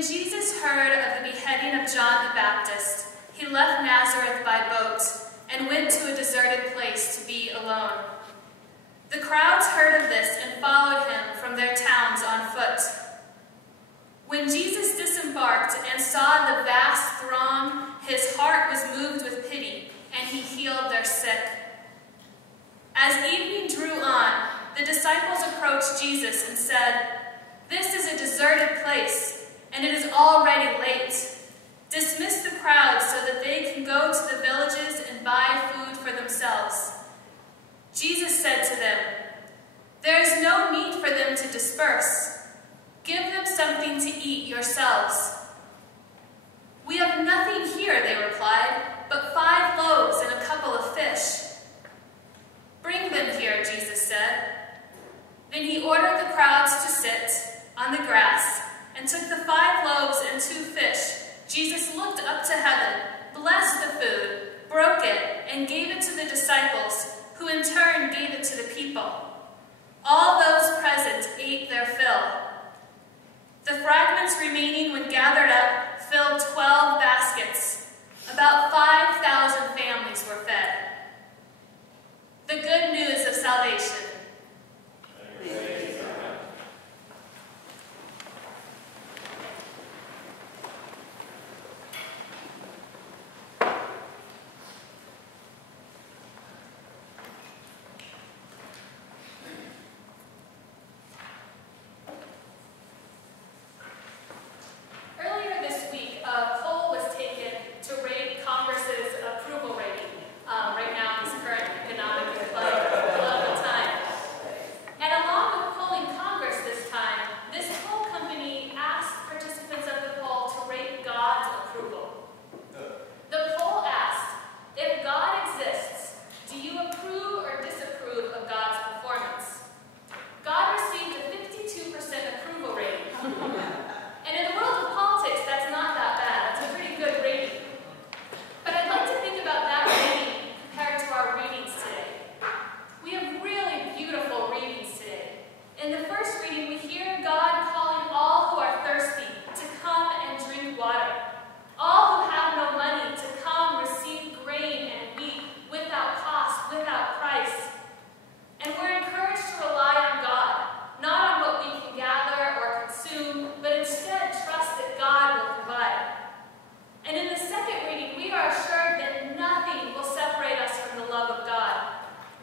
When Jesus heard of the beheading of John the Baptist, he left Nazareth by boat and went to a deserted place to be alone. The crowds heard of this and followed him from their towns on foot. When Jesus disembarked and saw the vast throng, his heart was moved with pity, and he healed their sick. As evening drew on, the disciples approached Jesus and said, "This is a deserted place, and it is already late. Dismiss the crowds so that they can go to the villages and buy food for themselves." Jesus said to them, "There is no need for them to disperse. Give them something to eat yourselves." "We have nothing here," they replied, "but 5 loaves and a couple of fish." "Bring them here," Jesus said. Then he ordered the crowds to sit on the grass and took the 5 loaves and 2 fish. Jesus looked up to heaven, blessed the food, broke it, and gave it to the disciples, who in turn gave it to the people. All those present ate their fill. The fragments remaining when gathered up filled 12 baskets. About 5,000 families were fed. The good news of salvation. Earlier this week, a poll was taken to rate Congress's approval rating right now in this current economic and political time. And along with polling Congress this time, this poll company asked participants of the poll to rate God's approval. The poll asked, if God exists, do you approve or disapprove of God's performance? God received a 52% approval rating. And in the world of politics, that's not that bad. That's a pretty good rating. But I'd like to think about that rating compared to our readings today. We have really beautiful readings today. In the first reading, we hear God calling all who are thirsty to come and drink water. All who have no money to come receive grain and wheat without cost, without price. And we're encouraged to rely on God, not on what we can gather or consume, but instead trust that God will provide. And in the second reading, we are assured that nothing will separate us from the love of God.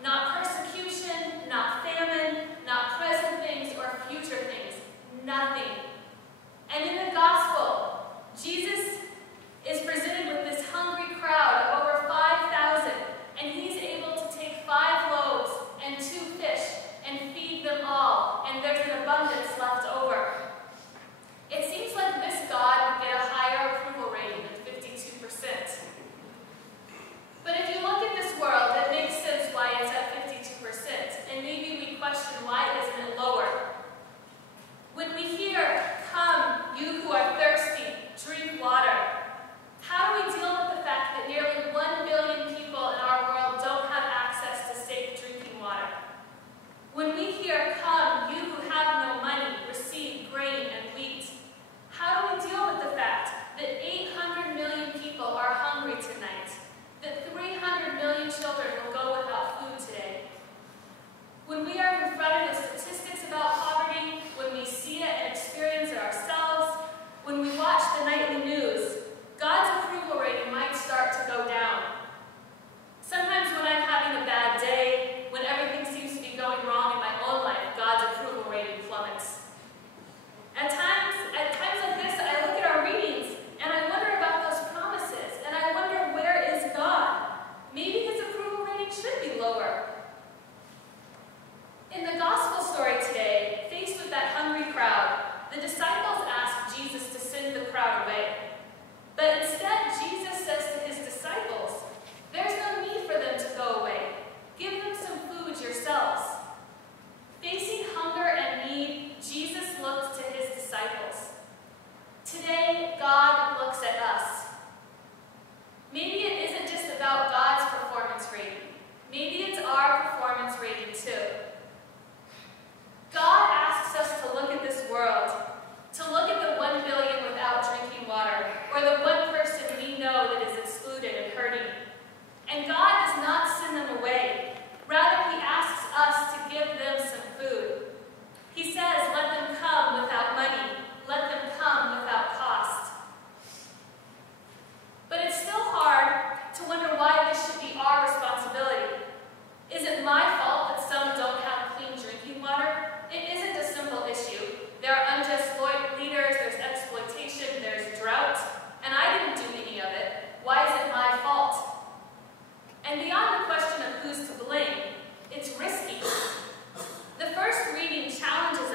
Not persecution, not famine, not present things or future things. Nothing. And in the gospel, Jesus is presented with this hungry crowd of over 5,000, and he's able to take 5 loaves and 2 fish and feed them all, and there's an abundance left over. It seems like this God would get a higher approval rating than 52%. But if you look at this world, it makes sense why it's at 52%, and maybe we question why isn't it lower. When we hear, "Come, you who are thirsty, drink water," how do we deal with the fact that nearly 1 billion people in our world don't have access to safe drinking water? When we hear, "Come, you who have no money, receive grain and wheat," how do we deal with the fact that 800 million people are hungry tonight, that 300 million children will go without food today? When we are confronted with statistics about poverty, when we see it and experience it ourselves, when we watch the nightly news, God's approval rating might start to go down. Sometimes when I'm having a bad day, when everything seems to be going wrong in my own life, God's approval rating plummets. At times like this, I look at our readings and I wonder about those promises, and I wonder, where is God? Maybe his approval beyond the question of who's to blame, it's risky. The first reading challenges